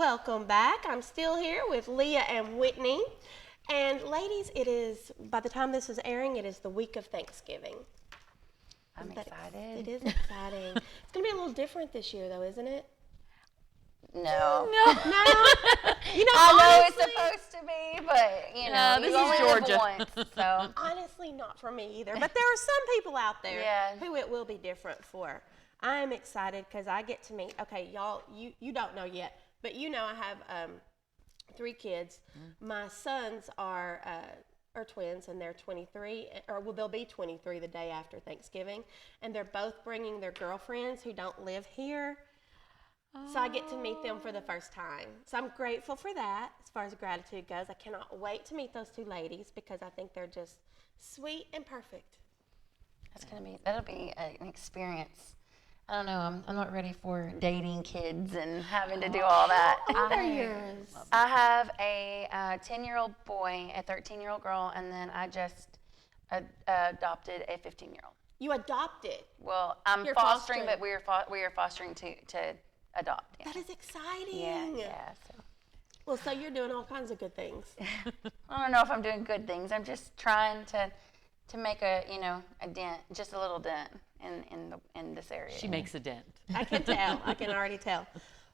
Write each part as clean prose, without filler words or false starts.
Welcome back. I'm still here with Leah and Whitney. And ladies, it is, by the time this is airing, it is the week of Thanksgiving. I'm excited. It is exciting. It's going to be a little different this year, though, isn't it? No. No. You know, I know honestly, it's supposed to be, but, you know, this you only is live Georgia. once, so. honestly, not for me either. But there are some people out there Yeah. who it will be different for. I'm excited because I get to meet, okay, y'all, you don't know yet, but you know I have 3 kids. My sons are twins, and they're 23, or well, they'll be 23 the day after Thanksgiving, and they're both bringing their girlfriends who don't live here. So I get to meet them for the first time. So I'm grateful for that as far as gratitude goes. I cannot wait to meet those 2 ladies because I think they're just sweet and perfect. That'll be an experience. I don't know, I'm not ready for dating kids and having to do all that. How old are yours? I have a 10-year-old boy, a 13-year-old girl, and then I just adopted a 15-year-old. You adopted. Well, I'm You're fostering, fostering. but we are fostering to adopt. Yeah. That is exciting. Yeah. So. Well, so you're doing all kinds of good things. I don't know if I'm doing good things. I'm just trying to make a dent, just a little dent in this area. She makes a dent. I can tell. I can already tell.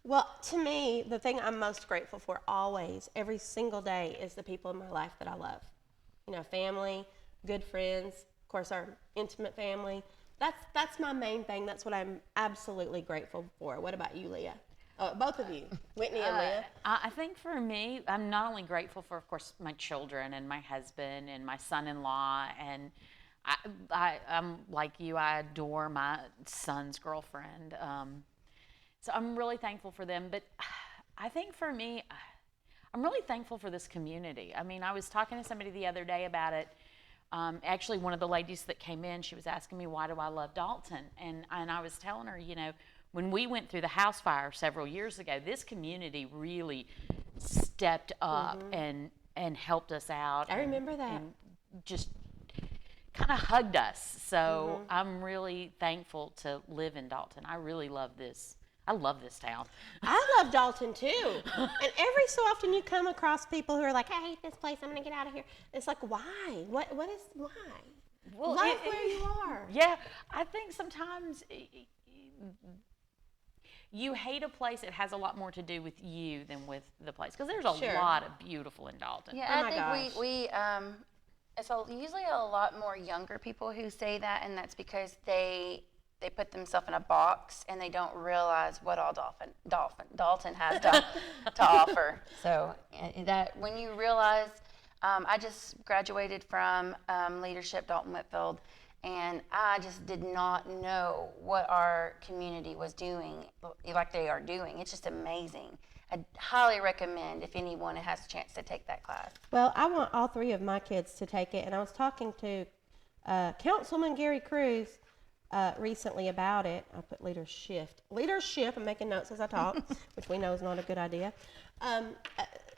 Well, to me, the thing I'm most grateful for always, every single day, is the people in my life that I love. You know, family, good friends, of course, our intimate family. That's my main thing. That's what I'm absolutely grateful for. What about you, Leah? Both of you, Whitney and Leah. I think for me, I'm not only grateful for, of course, my children and my husband and my son-in-law, and I'm like you, I adore my son's girlfriend. So I'm really thankful for them. But I think for me, I'm really thankful for this community. I mean, I was talking to somebody the other day about it. Actually, one of the ladies that came in, she was asking me, why do I love Dalton? And I was telling her, when we went through the house fire several years ago, this community really stepped up and helped us out. I remember that. And just kind of hugged us. So I'm really thankful to live in Dalton. I really love this. I love this town. I love Dalton too. And every so often you come across people who are like, I hate this place, I'm going to get out of here. It's like, why? What is why? Well, love where you are. Yeah, I think sometimes you hate a place, it has a lot more to do with you than with the place. Because there's a lot of beautiful in Dalton. Yeah, Oh I think gosh. we it's usually a lot more younger people who say that, and that's because they put themselves in a box and they don't realize what all Dalton has to offer. So that when you realize, I just graduated from Leadership Dalton Whitfield, and I just did not know what our community was doing like they are doing. It's just amazing. I highly recommend if anyone has a chance to take that class. Well, I want all 3 of my kids to take it, and I was talking to Councilman Gary Cruz recently about it. I put leadership. I'm making notes as I talk, which we know is not a good idea,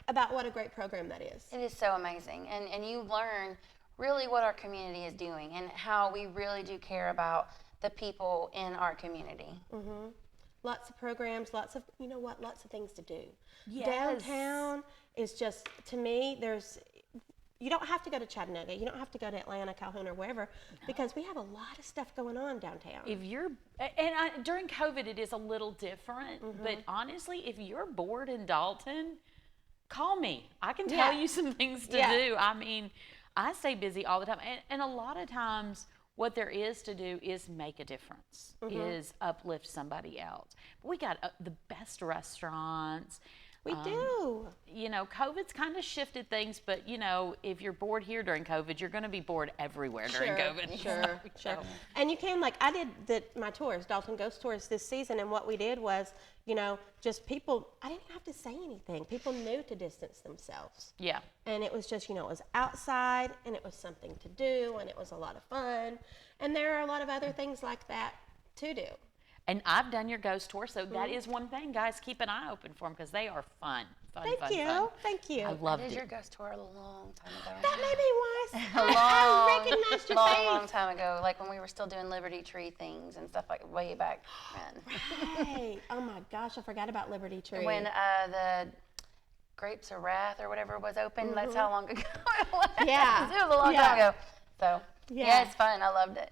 about what a great program that is. It is so amazing, and you learn really what our community is doing and how we really do care about the people in our community. Lots of programs, lots of things to do. Yes. Downtown is just, to me, you don't have to go to Chattanooga, you don't have to go to Atlanta, Calhoun, or wherever, because we have a lot of stuff going on downtown. During COVID, it is a little different, but honestly, if you're bored in Dalton, call me. I can tell you some things to do. I mean, I stay busy all the time, and a lot of times what there is to do is make a difference, is uplift somebody else. But we got the best restaurants. We do. COVID's kind of shifted things, but if you're bored here during COVID, you're going to be bored everywhere during COVID. Sure. And you can, I did my tours, Dalton Ghost Tours this season, and what we did was, just people, I didn't have to say anything. People knew to distance themselves. Yeah. And it was just, it was outside, and it was something to do, and it was a lot of fun. And there are a lot of other things like that to do. And I've done your ghost tour, so that is one thing, guys. Keep an eye open for them because they are fun. Thank you. I loved I did it. your ghost tour a long time ago. That made me a wise. long, I recognized your face. long time ago, like when we were still doing Liberty Tree things and stuff like way back then. Right. Oh my gosh, I forgot about Liberty Tree. When the Grapes of Wrath or whatever was open, that's how long ago it was. Yeah. It was a long time ago. So, Yeah. it's fun. I loved it.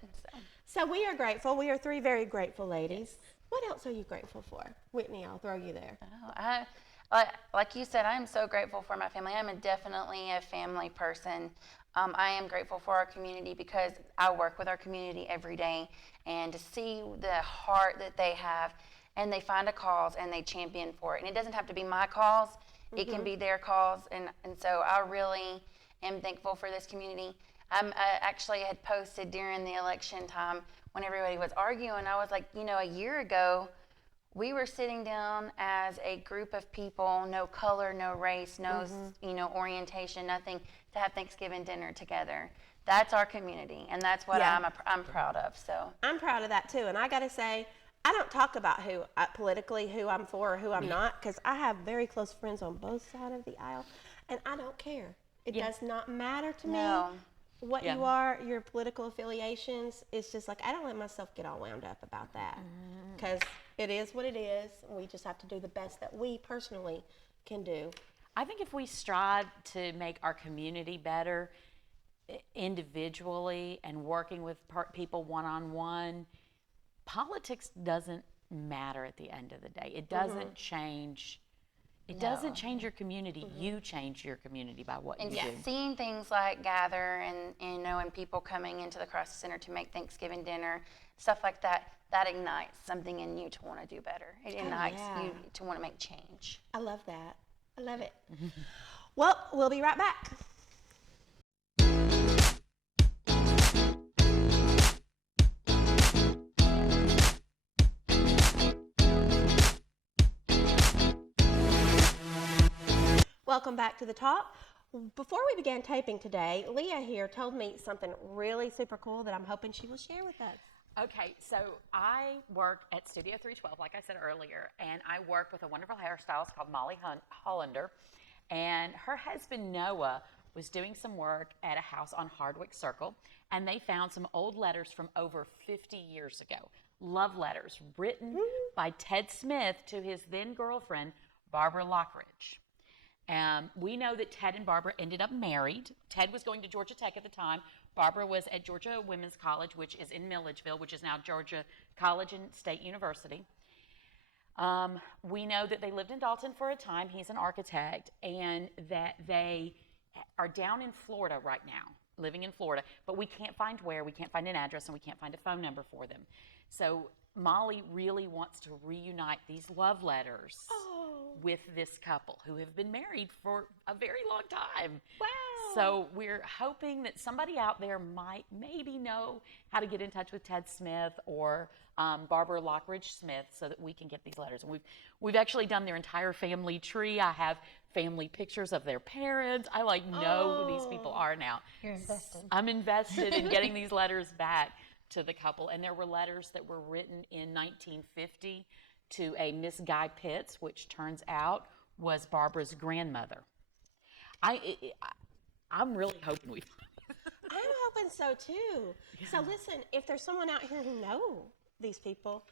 So we are grateful. We are three very grateful ladies. What else are you grateful for? Whitney, I'll throw you there. Like you said, I am so grateful for my family. I'm definitely a family person. I am grateful for our community because I work with our community every day, and to see the heart that they have, and they find a cause and they champion for it. And it doesn't have to be my cause. It can be their cause. And so I really am thankful for this community. I actually had posted during the election time when everybody was arguing. I was like, a year ago, we were sitting down as a group of people, no color, no race, no orientation, nothing, to have Thanksgiving dinner together. That's our community, and that's what I'm proud of. So I'm proud of that too. And I got to say, I don't talk about politically who I'm for or who I'm not, because I have very close friends on both sides of the aisle, and I don't care. It does not matter to me what you are, your political affiliations. It's just like, I don't let myself get all wound up about that, because it is what it is. We just have to do the best that we personally can do. I think if we strive to make our community better individually and working with people one-on-one, politics doesn't matter at the end of the day. It doesn't change. It doesn't change your community. You change your community by what you do. And seeing things like Gather and people coming into the Crisis Center to make Thanksgiving dinner, stuff like that, that ignites something in you to want to do better. It ignites you to want to make change. I love that. I love it. Well, we'll be right back. Welcome back to the talk. Before we began taping today, Leah here told me something really super cool that I'm hoping she will share with us. Okay, so I work at Studio 312, like I said earlier, and I work with a wonderful hairstylist called Molly Hollander, and her husband Noah was doing some work at a house on Hardwick Circle, and they found some old letters from over 50 years ago. Love letters written by Ted Smith to his then girlfriend, Barbara Lockridge. We know that Ted and Barbara ended up married. Ted was going to Georgia Tech at the time. Barbara was at Georgia Women's College, which is in Milledgeville, which is now Georgia College and State University. We know that they lived in Dalton for a time. He's an architect, and that they are down in Florida right now, living in Florida, but we can't find where. We can't find an address, and we can't find a phone number for them. So Molly really wants to reunite these love letters with this couple who have been married for a very long time. Wow. So we're hoping that somebody out there might maybe know how to get in touch with Ted Smith or Barbara Lockridge Smith so that we can get these letters. And we've actually done their entire family tree. I have family pictures of their parents. I know who these people are now. You're invested. I'm invested in getting these letters back to the couple. And there were letters that were written in 1950 to a Miss Guy Pitts, which turns out was Barbara's grandmother. I'm really hoping we find it. I'm hoping so too. Yeah. So listen, if there's someone out here who know these people,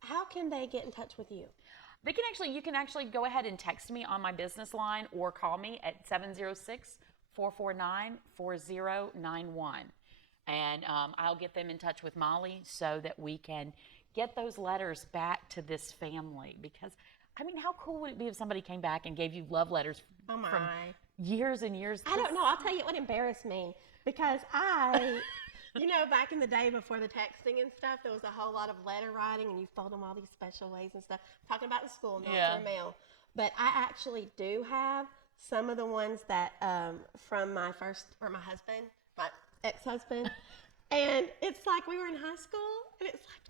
how can they get in touch with you? You can actually go ahead and text me on my business line or call me at 706-449-4091. And I'll get them in touch with Molly so that we can get those letters back to this family. Because, how cool would it be if somebody came back and gave you love letters from years and years? I don't know. I'll tell you, it would embarrass me because back in the day before the texting and stuff, there was a whole lot of letter writing, and you fold them all these special ways and stuff. I'm talking about the school, not for mail. But I actually do have some of the ones that from my husband, my ex-husband, and it's like we were in high school, and it's like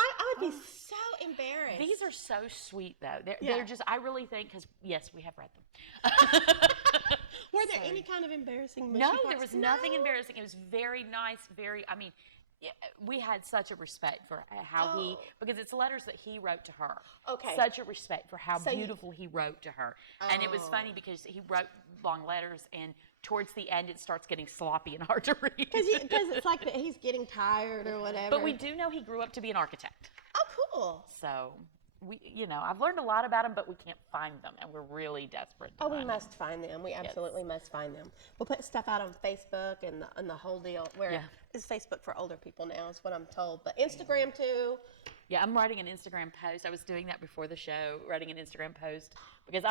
I would be so embarrassed. These are so sweet, though. They're just, I really think, because, yes, we have read them. Were there any kind of embarrassing No, there was nothing embarrassing. It was very nice, Yeah, we had such a respect for how because it's letters that he wrote to her. Okay. Such a respect for how So beautiful he wrote to her. And it was funny because he wrote long letters, and towards the end it starts getting sloppy and hard to read. Because it's like that he's getting tired or whatever. But we do know he grew up to be an architect. Oh, cool. So I've learned a lot about him, but we can't find them, and we're really desperate to Oh, we find must find them. We absolutely must find them. We'll put stuff out on Facebook and the whole deal. Where is Facebook for older people now is what I'm told, but Instagram too. Yeah, I'm writing an Instagram post. I was doing that before the show, writing an Instagram post because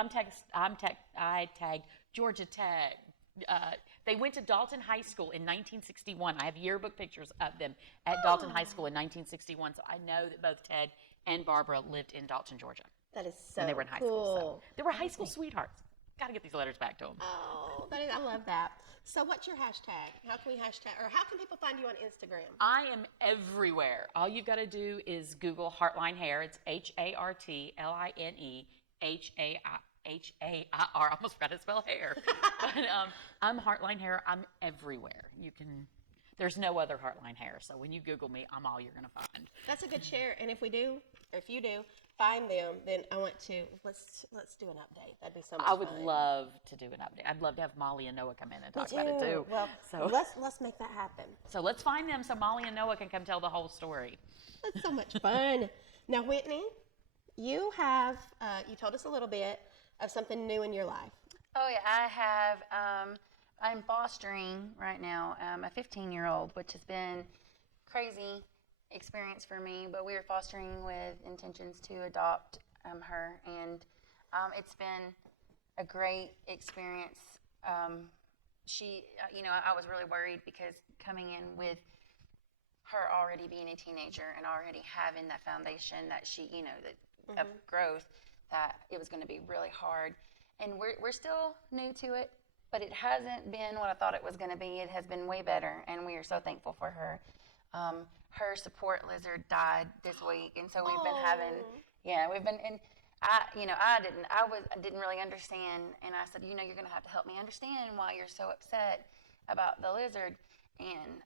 I tagged Georgia Tech. They went to Dalton High School in 1961. I have yearbook pictures of them at Dalton High School in 1961. So I know that both Ted and Barbara lived in Dalton, Georgia. That is so when they were in high school. So they were high school sweethearts. Got to get these letters back to them. Oh, I love that. So what's your hashtag? How can we hashtag, or how can people find you on Instagram? I am everywhere. All you've got to do is Google Hartline Hair. It's HARTLINE HAIR. I almost forgot to spell hair. But I'm Hartline Hair. I'm everywhere. There's no other Hartline Hair. So when you Google me, I'm all you're going to find. That's a good share. And if you do find them, then I want to, let's do an update. That'd be so much fun. I would love to do an update. I'd love to have Molly and Noah come in and talk about it too. Well, so let's make that happen. So let's find them so Molly and Noah can come tell the whole story. That's so much fun. Now, Whitney, you have, you told us a little bit of something new in your life. Oh, yeah, I have. I'm fostering right now a 15-year-old, which has been crazy experience for me, but we are fostering with intentions to adopt her, and it's been a great experience. I was really worried because coming in with her already being a teenager and already having that foundation that of growth, that it was going to be really hard. And we're still new to it, but it hasn't been what I thought it was going to be. It has been way better, and we are so thankful for her. Her support lizard died this week, and so we've been having, and I didn't really understand, and I said, you're going to have to help me understand why you're so upset about the lizard. And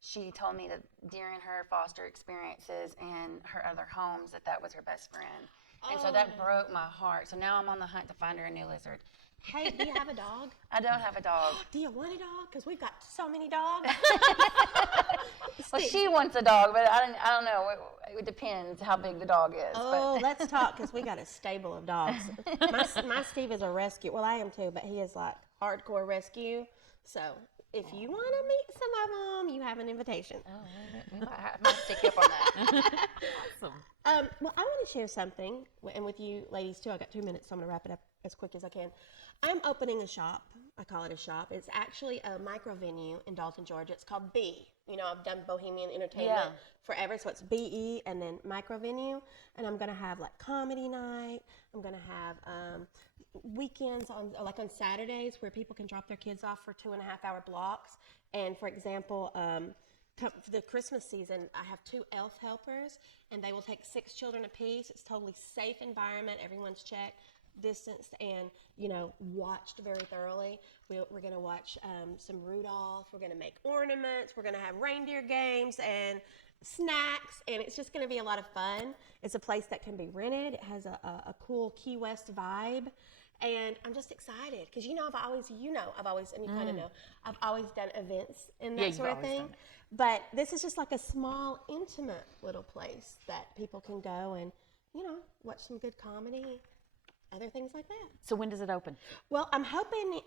she told me that during her foster experiences and her other homes, that was her best friend. And so that broke my heart. So now I'm on the hunt to find her a new lizard. Hey, do you have a dog? I don't have a dog. Do you want a dog? Because we've got so many dogs. Well, she wants a dog, but I don't know. It depends how big the dog is. Oh, let's talk, because we got a stable of dogs. My Steve is a rescue. Well, I am too, but he is like hardcore rescue. So if you want to meet some of them, you have an invitation. Oh, I might take you up on that. Awesome. Well, I want to share something, and with you ladies too. I got 2 minutes, so I'm going to wrap it up as quick as I can. I'm opening a shop. I call it a shop. It's actually a micro venue in Dalton, Georgia. It's called B. I've done Bohemian Entertainment forever, so it's BE and then micro venue. And I'm going to have like comedy night. I'm going to have weekends on Saturdays where people can drop their kids off for 2.5-hour blocks. And for example, for the Christmas season, I have 2 elf helpers, and they will take 6 children apiece. It's totally safe environment. Everyone's checked, distanced, and watched very thoroughly. We're going to watch some Rudolph. We're going to make ornaments. We're going to have reindeer games and snacks, and it's just going to be a lot of fun. It's a place that can be rented. It has a cool Key West vibe, and I'm just excited because I've always, and you kind of know, I've always done events and that sort of thing. But this is just like a small, intimate little place that people can go and watch some good comedy. Other things like that. So when does it open? Well, I'm hoping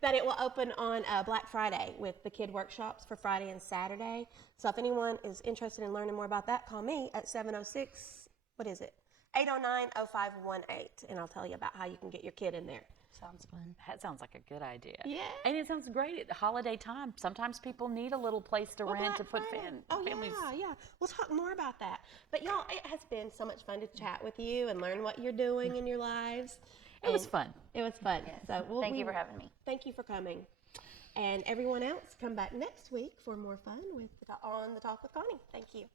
that it will open on Black Friday with the kid workshops for Friday and Saturday. So if anyone is interested in learning more about that, call me at 706, 809-0518, and I'll tell you about how you can get your kid in there. Sounds fun. That sounds like a good idea. Yeah. And it sounds great at the holiday time. Sometimes people need a little place to rent to put families. Yeah. We'll talk more about that. But y'all, it has been so much fun to chat with you and learn what you're doing in your lives. It was fun. It was fun. Yes. So thank you for having me. Thank you for coming. And everyone else, come back next week for more fun on the Talk with Connie. Thank you.